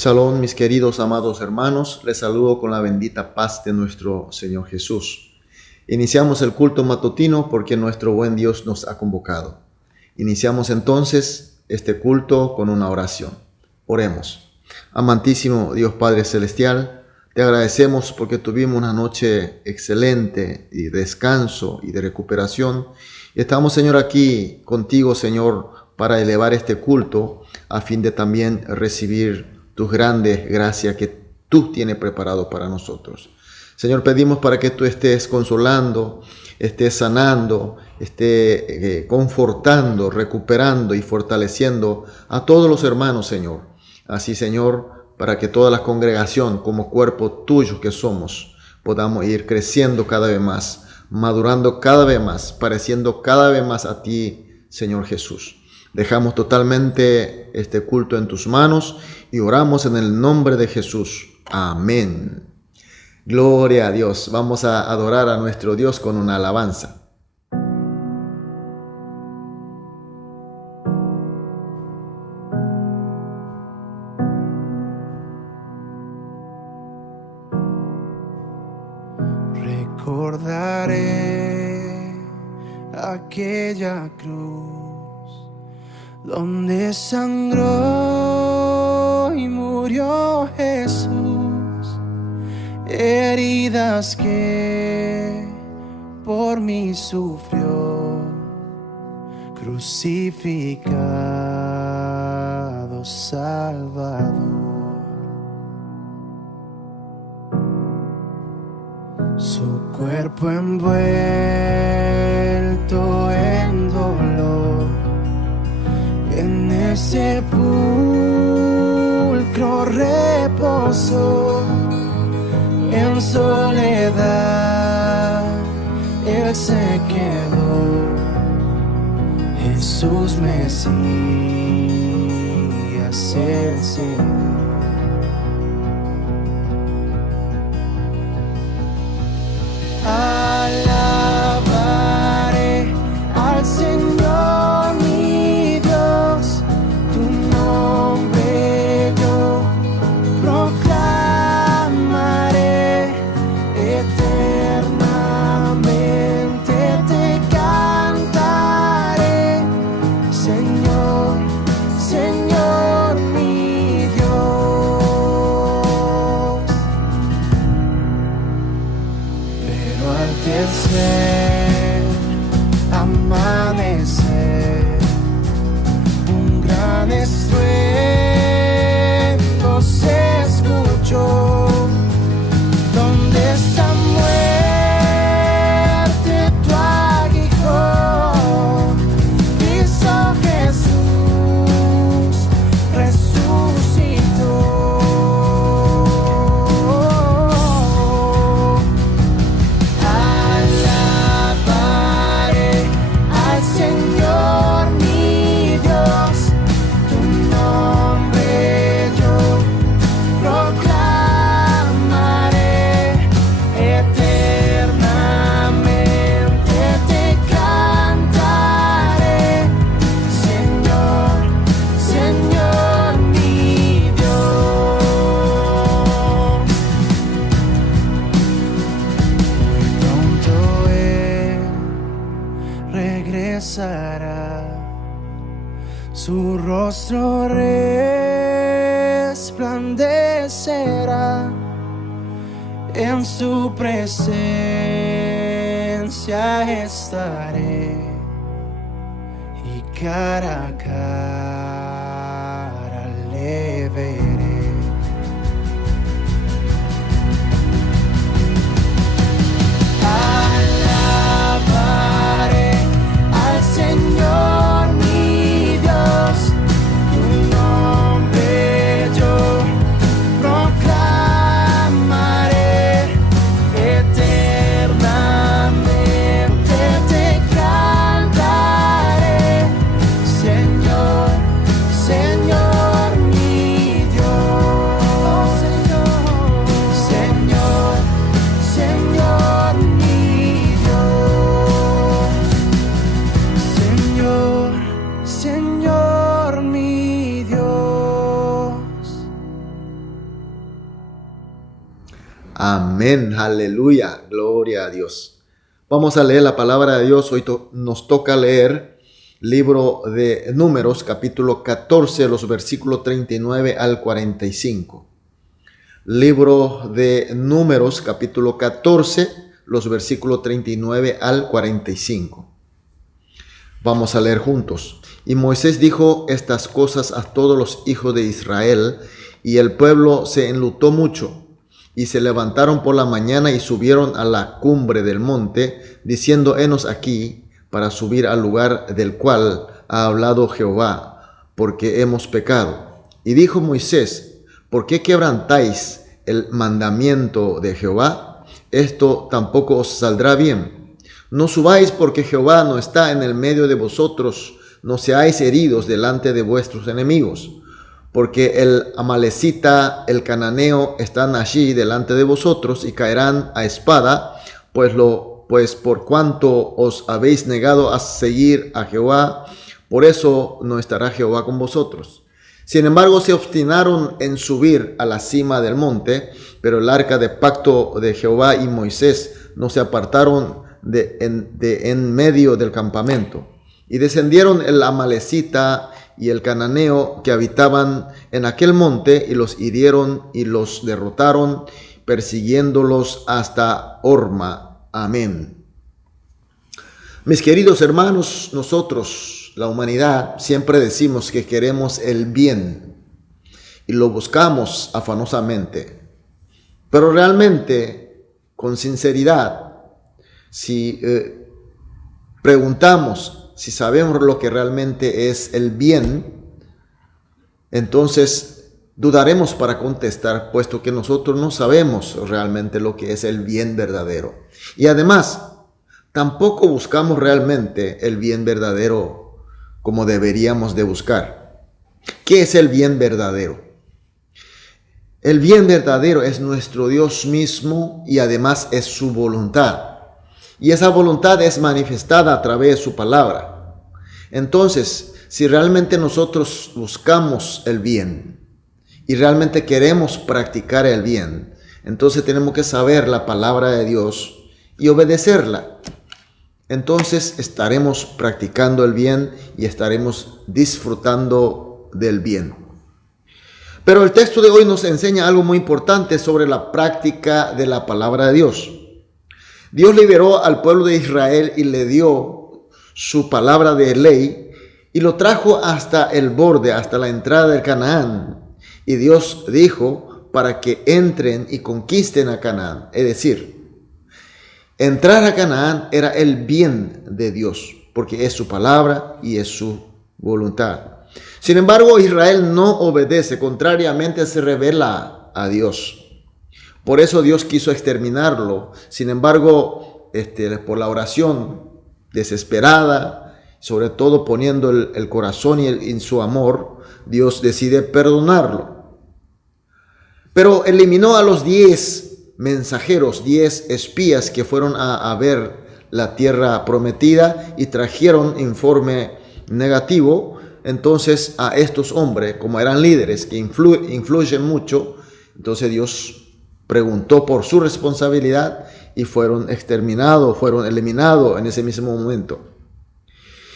Shalom, mis queridos amados hermanos, les saludo con la bendita paz de nuestro Señor Jesús. Iniciamos el culto matutino porque nuestro buen Dios nos ha convocado. Iniciamos entonces este culto con una oración. Oremos. Amantísimo Dios Padre Celestial, te agradecemos porque tuvimos una noche excelente y de descanso y de recuperación. Estamos, Señor, aquí contigo, Señor, para elevar este culto a fin de también recibir tus grandes gracias que tú tienes preparado para nosotros. Señor, pedimos para que tú estés consolando, estés sanando, estés confortando, recuperando y fortaleciendo a todos los hermanos, Señor. Así, Señor, para que toda la congregación, como cuerpo tuyo que somos, podamos ir creciendo cada vez más, madurando cada vez más, pareciendo cada vez más a ti, Señor Jesús. Dejamos totalmente este culto en tus manos y oramos en el nombre de Jesús. Amén. Gloria a Dios. Vamos a adorar a nuestro Dios con una alabanza. Recordaré aquella cruz donde sangró y murió Jesús, heridas que por mí sufrió, crucificado Salvador. Su cuerpo envuelto en dolor, en el sepulcro reposó, en soledad Él se quedó. Jesús Mesías, el Señor. Alabaré al Señor mi Dios, tu nombre yo proclamaré, eternamente te cantaré, Señor, Señor mi Dios. Pero al tercer amanecer, un gran estruendo se escuchó. ¿Dónde está muerte tu aguijón? Cristo Jesús resucitó. Alabaré al Señor mi Dios, tu nombre yo proclamaré, eternamente te cantaré, Señor, Señor mi Dios. Pronto Él regresará, su rostro resplandecerá, en su presencia estaré, y cara a cara le veré. Alabaré al Señor mi Dios, tu nombre yo proclamaré, eternamente te cantaré, Señor, Señor mi Amén, aleluya, gloria a Dios. Vamos a leer la palabra de Dios. Hoy nos toca leer libro de Números, capítulo 14, los versículos 39 al 45. Libro de Números, capítulo 14, los versículos 39 al 45. Vamos a leer juntos. Y Moisés dijo estas cosas a todos los hijos de Israel, y el pueblo se enlutó mucho. Y se levantaron por la mañana y subieron a la cumbre del monte, diciendo: henos aquí para subir al lugar del cual ha hablado Jehová, porque hemos pecado. Y dijo Moisés: ¿por qué quebrantáis el mandamiento de Jehová? Esto tampoco os saldrá bien. No subáis, porque Jehová no está en el medio de vosotros, no seáis heridos delante de vuestros enemigos. Porque el amalecita, el cananeo, están allí delante de vosotros y caerán a espada, pues por cuanto os habéis negado a seguir a Jehová, por eso no estará Jehová con vosotros. Sin embargo, se obstinaron en subir a la cima del monte, pero el arca de pacto de Jehová y Moisés no se apartaron de en medio del campamento. Y descendieron el amalecita y el cananeo que habitaban en aquel monte, y los hirieron y los derrotaron, persiguiéndolos hasta Horma. Amén. Mis queridos hermanos, nosotros, la humanidad, siempre decimos que queremos el bien y lo buscamos afanosamente. Pero realmente, con sinceridad, si preguntamos si sabemos lo que realmente es el bien, entonces dudaremos para contestar, puesto que nosotros no sabemos realmente lo que es el bien verdadero. Y además, tampoco buscamos realmente el bien verdadero como deberíamos de buscar. ¿Qué es el bien verdadero? El bien verdadero es nuestro Dios mismo y además es su voluntad. Y esa voluntad es manifestada a través de su palabra. Entonces, si realmente nosotros buscamos el bien y realmente queremos practicar el bien, entonces tenemos que saber la palabra de Dios y obedecerla. Entonces estaremos practicando el bien y estaremos disfrutando del bien. Pero el texto de hoy nos enseña algo muy importante sobre la práctica de la palabra de Dios. Dios liberó al pueblo de Israel y le dio su palabra de ley y lo trajo hasta el borde, hasta la entrada de Canaán. Y Dios dijo para que entren y conquisten a Canaán. Es decir, entrar a Canaán era el bien de Dios, porque es su palabra y es su voluntad. Sin embargo, Israel no obedece, contrariamente se rebela a Dios. Por eso Dios quiso exterminarlo. Sin embargo, por la oración desesperada, sobre todo poniendo el corazón y en su amor, Dios decide perdonarlo. Pero eliminó a los 10 mensajeros, 10 espías que fueron a ver la tierra prometida y trajeron informe negativo. Entonces a estos hombres, como eran líderes que influyen mucho, entonces Dios preguntó por su responsabilidad y fueron exterminados, fueron eliminados en ese mismo momento.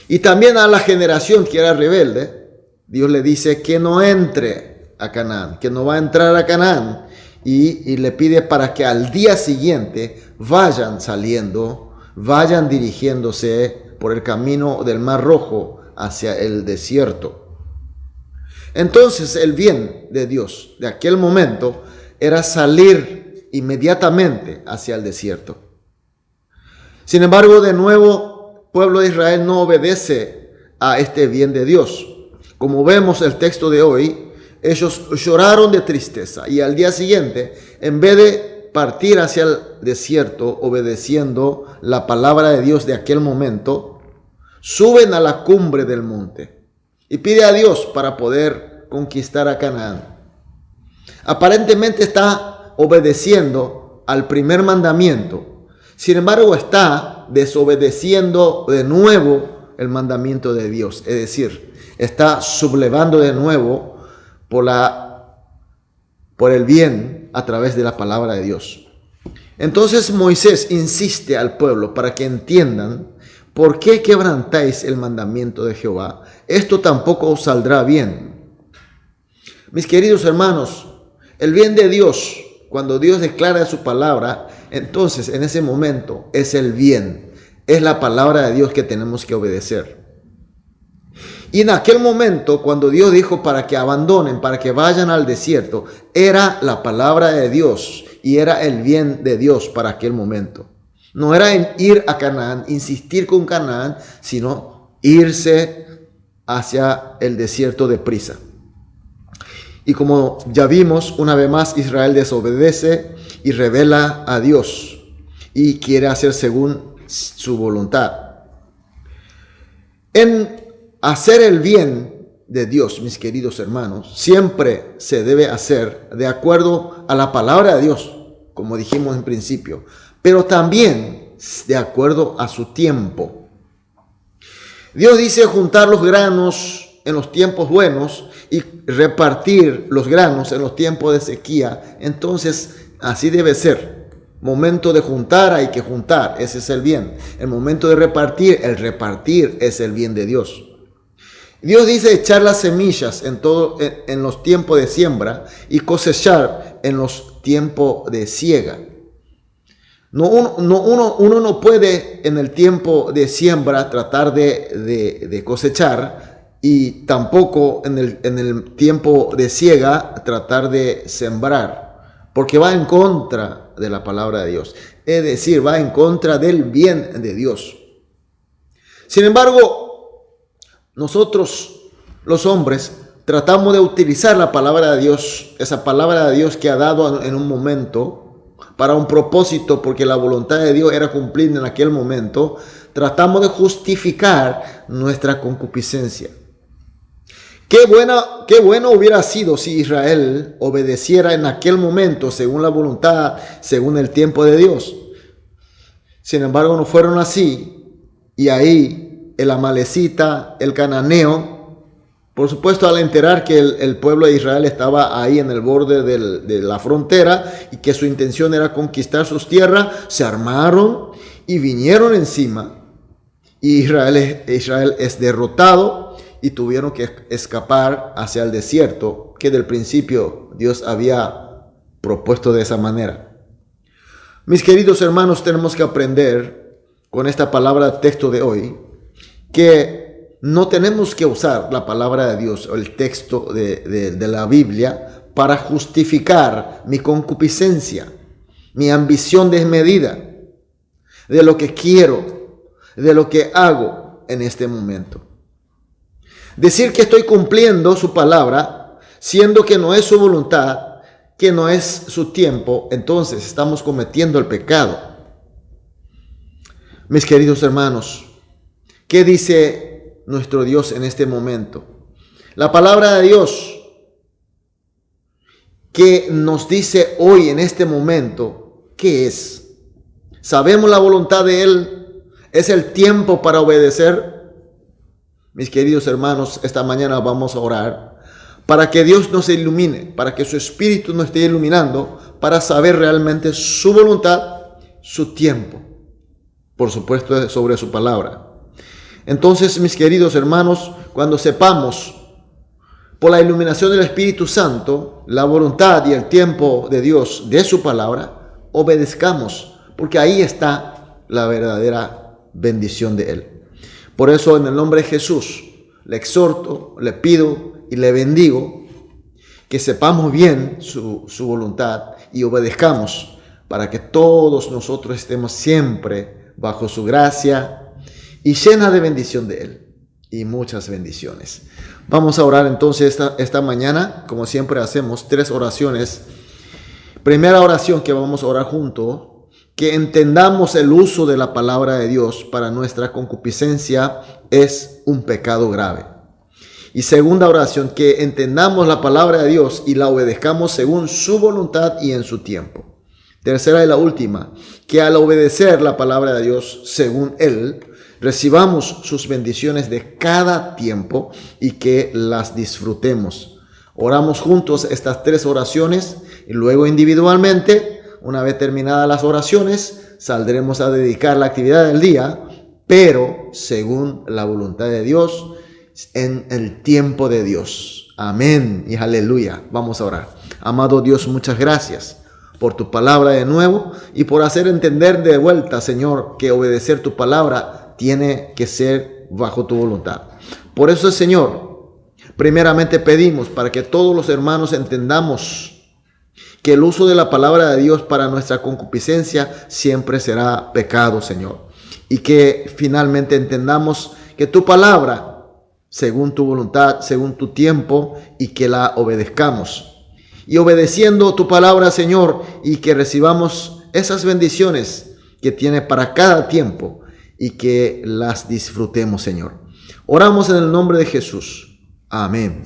Y también a la generación que era rebelde, Dios le dice que no entre a Canaán, que no va a entrar a Canaán, y le pide para que al día siguiente vayan saliendo, vayan dirigiéndose por el camino del Mar Rojo hacia el desierto. Entonces el bien de Dios de aquel momento era salir inmediatamente hacia el desierto. Sin embargo, de nuevo, el pueblo de Israel no obedece a este bien de Dios. Como vemos el texto de hoy, ellos lloraron de tristeza y al día siguiente, en vez de partir hacia el desierto obedeciendo la palabra de Dios de aquel momento, suben a la cumbre del monte y pide a Dios para poder conquistar a Canaán. Aparentemente está obedeciendo al primer mandamiento. Sin embargo, está desobedeciendo de nuevo el mandamiento de Dios. Es decir, está sublevando de nuevo por el bien a través de la palabra de Dios. Entonces Moisés insiste al pueblo para que entiendan: ¿por qué quebrantáis el mandamiento de Jehová? Esto tampoco os saldrá bien. Mis queridos hermanos, el bien de Dios, cuando Dios declara su palabra, entonces en ese momento es el bien. Es la palabra de Dios que tenemos que obedecer. Y en aquel momento, cuando Dios dijo para que abandonen, para que vayan al desierto, era la palabra de Dios y era el bien de Dios para aquel momento. No era en ir a Canaán, insistir con Canaán, sino irse hacia el desierto deprisa. Y como ya vimos, una vez más Israel desobedece y revela a Dios y quiere hacer según su voluntad. En hacer el bien de Dios, mis queridos hermanos, siempre se debe hacer de acuerdo a la palabra de Dios, como dijimos en principio, pero también de acuerdo a su tiempo. Dios dice juntar los granos en los tiempos buenos y repartir los granos en los tiempos de sequía. Entonces, así debe ser. Momento de juntar, hay que juntar, ese es el bien. El momento de repartir, el repartir es el bien de Dios. Dios dice echar las semillas en los tiempos de siembra y cosechar en los tiempos de siega. Uno no puede en el tiempo de siembra tratar de cosechar y tampoco en el tiempo de siega tratar de sembrar, porque va en contra de la palabra de Dios. Es decir, va en contra del bien de Dios. Sin embargo, nosotros, los hombres, tratamos de utilizar la palabra de Dios, esa palabra de Dios que ha dado en un momento, para un propósito, porque la voluntad de Dios era cumplir en aquel momento. Tratamos de justificar nuestra concupiscencia. Qué bueno hubiera sido si Israel obedeciera en aquel momento según la voluntad, según el tiempo de Dios. Sin embargo, no fueron así. Y ahí el amalecita, el cananeo, por supuesto, al enterar que el pueblo de Israel estaba ahí en el borde de la frontera y que su intención era conquistar sus tierras, se armaron y vinieron encima. Y Israel es derrotado y tuvieron que escapar hacia el desierto, que del principio Dios había propuesto de esa manera. Mis queridos hermanos, tenemos que aprender con esta palabra de texto de hoy que no tenemos que usar la palabra de Dios o el texto de la Biblia para justificar mi concupiscencia, mi ambición desmedida, de lo que quiero, de lo que hago en este momento. Decir que estoy cumpliendo su palabra, siendo que no es su voluntad, que no es su tiempo, entonces estamos cometiendo el pecado. Mis queridos hermanos, ¿qué dice nuestro Dios en este momento? La palabra de Dios que nos dice hoy en este momento, ¿qué es? ¿Sabemos la voluntad de Él? ¿Es el tiempo para obedecer? Mis queridos hermanos, esta mañana vamos a orar para que Dios nos ilumine, para que su Espíritu nos esté iluminando, para saber realmente su voluntad, su tiempo, por supuesto sobre su palabra. Entonces, mis queridos hermanos, cuando sepamos por la iluminación del Espíritu Santo la voluntad y el tiempo de Dios, de su palabra, obedezcamos, porque ahí está la verdadera bendición de Él. Por eso, en el nombre de Jesús, le exhorto, le pido y le bendigo que sepamos bien su voluntad y obedezcamos para que todos nosotros estemos siempre bajo su gracia y llena de bendición de Él y muchas bendiciones. Vamos a orar entonces esta mañana, como siempre hacemos, 3 oraciones. Primera oración que vamos a orar juntos, que entendamos el uso de la palabra de Dios para nuestra concupiscencia es un pecado grave. Y segunda oración, que entendamos la palabra de Dios y la obedezcamos según su voluntad y en su tiempo. Tercera y la última, que al obedecer la palabra de Dios según Él, recibamos sus bendiciones de cada tiempo y que las disfrutemos. Oramos juntos estas 3 oraciones y luego individualmente una vez terminadas las oraciones, saldremos a dedicar la actividad del día, pero según la voluntad de Dios, en el tiempo de Dios. Amén y aleluya. Vamos a orar. Amado Dios, muchas gracias por tu palabra de nuevo y por hacer entender de vuelta, Señor, que obedecer tu palabra tiene que ser bajo tu voluntad. Por eso, Señor, primeramente pedimos para que todos los hermanos entendamos que el uso de la palabra de Dios para nuestra concupiscencia siempre será pecado, Señor. Y que finalmente entendamos que tu palabra, según tu voluntad, según tu tiempo, y que la obedezcamos. Y obedeciendo tu palabra, Señor, y que recibamos esas bendiciones que tiene para cada tiempo y que las disfrutemos, Señor. Oramos en el nombre de Jesús. Amén.